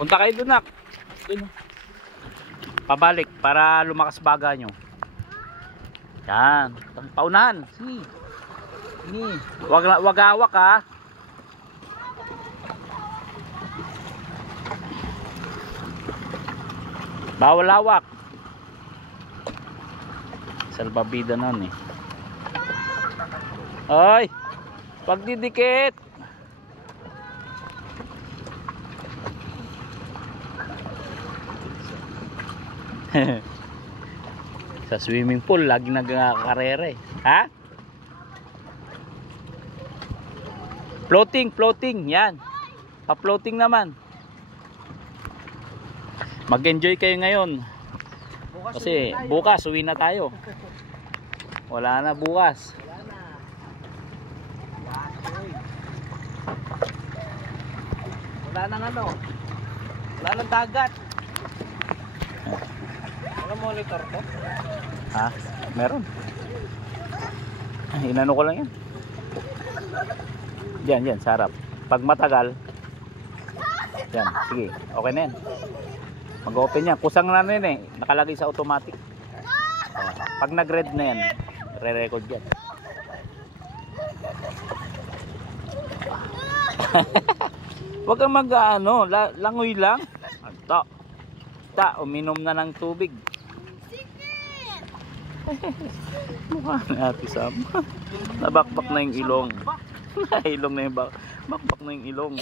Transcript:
Punta kayo doon, nak. Doon. Pabalik para lumakas baga nyo. Yan. Paunahan. Sige. Ini. Wag hawak ha. Bawal hawak. Salbabida nun eh. Ay. Wag didikit. Sa swimming pool lagi nagkakarera eh. Ha? Floating, yan. Pa-floating naman. Mag-enjoy kayo ngayon. Kasi bukas uwi na tayo. Wala na bukas. Wala nang ano. Wala nang dagat. Wala monitor to? Ha? Meron. Inano ko lang yan. Diyan, sa harap. Pag matagal, yan, sige, okay na yan. Mag-open yan. Kusang na yan eh. Nakalagay sa automatic. Pag nag-red na yan, re-record yan. Huwag kang mag-ano, langoy lang. Uminom na ng tubig. Mukha na Ate Sam. Nabakbak na yung ilong. Ilong na yung bakbak na yung ilong.